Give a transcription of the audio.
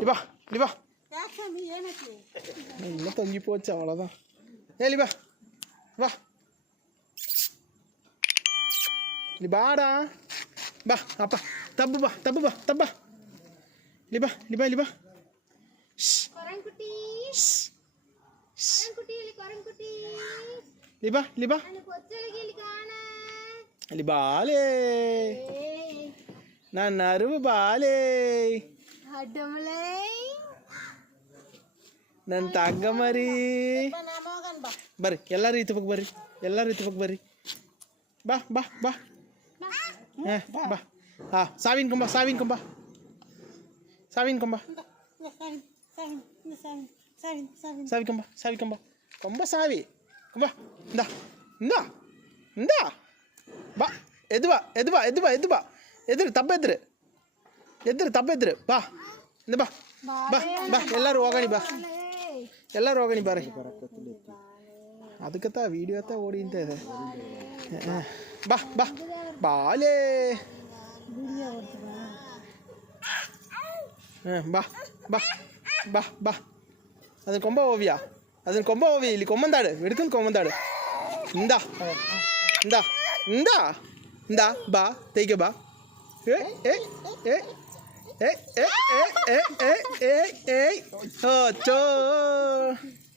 லிபா லிபா என்ன தொங்கி போச்சு அவ்வளோதான். லிபா வா லிபாடா பா அப்பா தப்புபா தப்புபா தப்பா லிபா லிபா லிபா லிபா லிபா லிபாலே நான் அருவு பாலே ನನ್ನ ತಗ್ಗ ಮರಿ ಬರ್ರಿ ಎಲ್ಲರೂ ಈತ ಪಕ್ಕ ಬರ್ರಿ ಎಲ್ಲರೂ ಈತ ಪಕ್ಕ ಬರ್ರಿ ಬಾ ಬಾ ಬಾ ಬಾ ಸಾವಿನ ಕೊಂಬ ಸಾವಿನ ಕೊಂಬ ಸಾವಿನ ಕೊಂಬ ಸಾವಿ ಕೊಂಬ ಸಾವಿ ಕೊಂಬ ಕೊಂಬ ಸಾವಿ ಕೊಂಬ ಇಂದ ಇಂದ ಇಂದ ಬಾ ಎದ್ದು ಬಾ ಎದ್ದು ಬಾ ಎದ್ದು ಬಾ ಎದ್ದು ಬಾ ಎದುರು ತಬ್ಬ ಎದುರು ತಬ್ಬ ಎದುರು ಬಾ ಇಂದ ಬಾ ಬಾ ಬಾ ಎಲ್ಲರೂ ಹೋಗಣಿ ಬಾ ಎಲ್ಲರೂ ಹೋಗಣಿ ಬರ್ರಿ ಅದಕ್ಕೆ ವೀಡಿಯೋ ಓಡಿ ಅಂತ ಇದೆ ಬಾ ಬಾ ಬಾಲೇ ಬಾ ಬಾ ಬಾ ಬಾ ಅದನ್ನ ಕೊಂಬ ಹೋವಿಯಾ ಅದನ್ನ ಕೊಂಬ ಹೋವಿ ಇಲ್ಲಿ ಕೊಂಬಂದಾಡು ಹಿಡ್ಕೊಂಡು ಕೊಂಬಂದಾಡು ಇಂದ ಇಂದ ಇಂದ ಇಂದ ಬಾ ತೆಗೆ ಬಾ ಏ ಏ ಏ eh eh eh eh eh eh eh oh